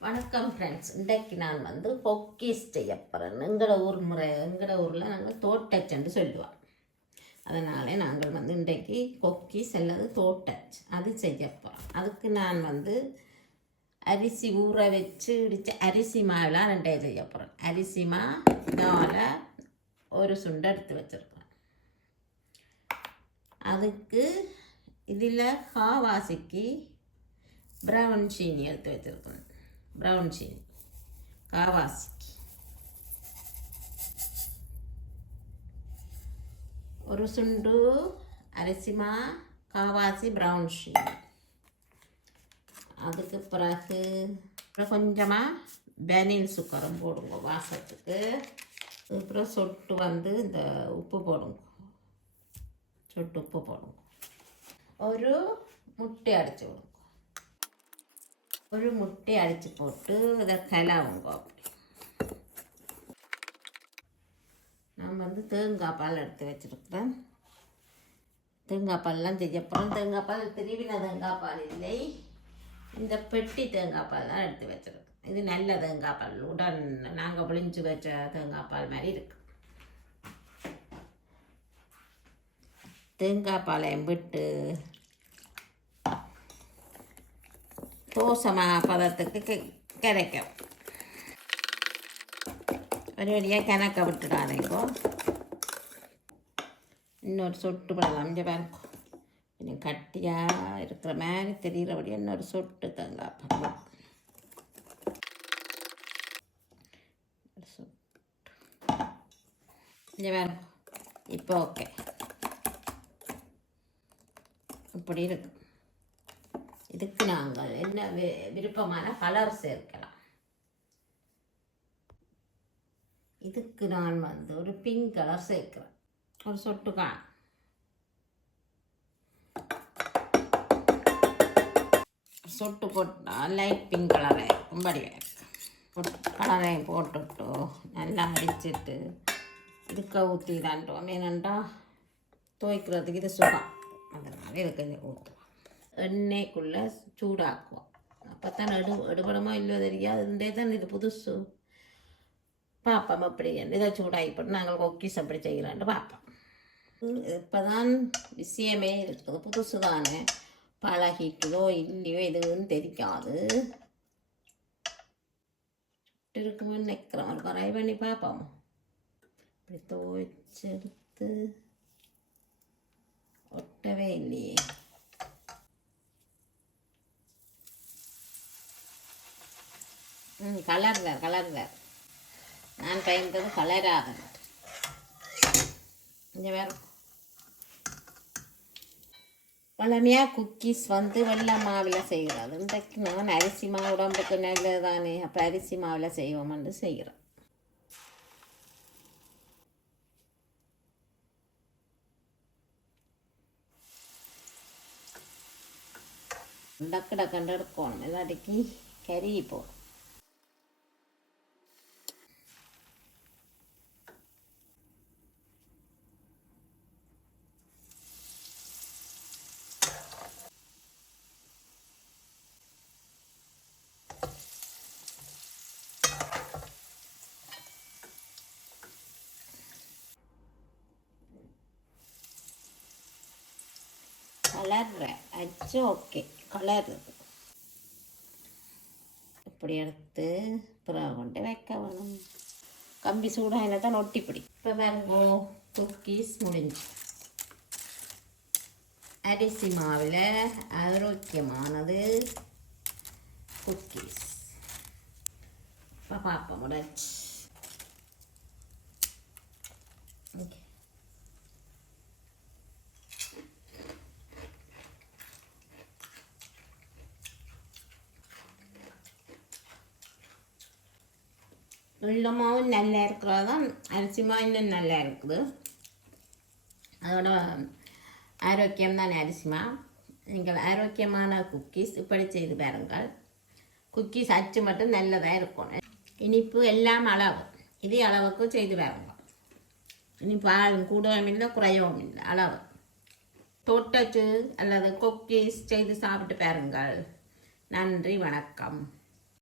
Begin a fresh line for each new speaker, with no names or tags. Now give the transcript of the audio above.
வணக்கம் ஃப்ரெண்ட்ஸ் இன்றைக்கு நான் வந்து கொக்கீஸ் செய்ய போகிறேன் எங்களோட ஊர் முறை எங்களோட ஊரில் நாங்கள் தோட்டச்சுன்னு சொல்லுவோம். அதனால் நாங்கள் வந்து இன்றைக்கு கொக்கீஸ் அல்லது தோட்டச் அது செய்ய போகிறோம் அதுக்கு நான் வந்து அரிசி ஊற வச்சு இடித்த அரிசி மாவெலாம் ரெண்டையும் செய்ய போகிறேன் அரிசி மா தாலை ஒரு சுண்டை எடுத்து வச்சுருக்கேன் அதுக்கு இதில் காவாசிக்கு ப்ரௌன் சீனி எடுத்து வச்சுருக்கேன் ப்ரௌன் சீனி காவாசிக்கு ஒரு சுண்டு அரிசிமா காவாசி ப்ரௌன் சீனி அதுக்கு பிறகு அப்புறம் கொஞ்சமாக பெனில் சுக்கரம் போடுங்க வாசத்துக்கு. அப்புறம் சொட்டு வந்து இந்த உப்பு போடுங்க. சொட்டு உப்பு போடுங்க. ஒரு முட்டை அடிச்சு விடுங்க ஒரு முட்டை அடித்து போட்டு இதை கலாவுங்க அப்படி நான் வந்து தேங்காய் பால் எடுத்து வச்சுருக்கிறேன். தேங்காய் பால்லாம் செய்ய போகிறோம் தேங்காய் பால் திருவின தேங்காய் பால் இல்லை. இந்த பெட்டி தேங்காய் பால் தான் எடுத்து வச்சுருக்கேன். இது நல்ல தேங்காய் பால். உடன் நாங்கள் புளிஞ்சு வச்ச தேங்காய் பால் மாதிரி இருக்கு. தேங்காய் பாலையும் விட்டு தோசை பதத்துக்கு கிடைக்கும் ஒரு வழியாக கிணக்க விட்டுடாதீங்கோ இன்னொரு சொட்டு படலாம் இங்கே பாருங்க கொஞ்சம் கட்டியாக இருக்கிற மாதிரி தெரிகிறபடி இன்னொரு சொட்டு தேங்காய் பண்ணலாம் இங்கே பாருங்க இப்போ ஓகே இப்படி இருக்கு இதுக்கு நாங்கள் என்ன வி- விருப்பமான கலர் சேர்க்கலாம். இதுக்கு நான் வந்து ஒரு பிங்க் கலர் சேர்க்கிறேன். ஒரு சொட்டு கா சொட்டு போட்டால் லைட் பிங்க் கலரே கும்படி கலரை கலரையும் போட்டுட்டு நல்லா அடிச்சிட்டு இதுக்க ஊற்றிடான்ட்டோம் ஏனண்டா துவைக்கிறதுக்கு இது சுகம். அதனால இதுக்கு கொஞ்சம் எண்ணெய்க்குள்ளே சூடாக்குவோம் அப்போ தான் எடு எடுபடமோ இல்லையோ தெரியாது இருந்தே தான் இது புதுசு பார்ப்போம் அப்படி இதை சூடாகி போட்டு நாங்கள் கொக்கிஸ் அப்படி செய்கிறான்ட்டு பார்ப்போம் இப்போ தான் விஷயமே இருக்குது புதுசு தானே பழகிக்குதோ இல்லையோ எதுவும் தெரியாது இருக்குமோ நிற்கிறோம் ஒரு குறை பண்ணி பார்ப்போம் இப்படி துவைச்செடுத்து ஒட்டவே இல்லையே ம் கலர் வேறு கலர் வேறு நான் பயந்தது கலராக இங்கே வேறு. பழமையாக குக்கீஸ் வந்து வெள்ளை மாவில் செய்கிறது இன்றைக்கு நான் அரிசி மாவு உடம்புக்கு நல்லது தானே அப்போ அரிசி மாவில் செய்வோம்னு செய்கிறோம் டக்கு டக்குன்னு எடுக்கணும் இல்லாட்டிக்கு கறி போடும். கலர் அச்சு ஓகே கலர். இப்படி எடுத்து பிறகு கொண்டு வைக்க வேணும். கம்பி சூடாக தான் ஒட்டி பிடி. இப்போ பாருங்க. குக்கீஸ் முடிஞ்சு. அரிசி மாவில் ஆரோக்கியமானது குக்கீஸ் இப்போ பார்ப்போம் முடிச்சு ஓகே வெள்ளமாவும் நல்லா இருக்கிறது தான் அரிசி மாவு இன்னும் நல்லா இருக்குது. அதோட ஆரோக்கியம் தான் அரிசிமா நீங்கள் ஆரோக்கியமான குக்கீஸ் இப்படி செய்து பாருங்கள். குக்கீஸ் அச்சு மட்டும் நல்லதாக இருக்கும். இனிப்பு எல்லாம் அளவு. இதே அளவுக்கு செய்து பாருங்க. இனிப்பு ஆளும் கூடவும் இல்லை குறையவும் இல்லை அளவு. தொட்டச்சு அல்லது குக்கீஸ் செய்து சாப்பிட்டு பாருங்கள். நன்றி வணக்கம்.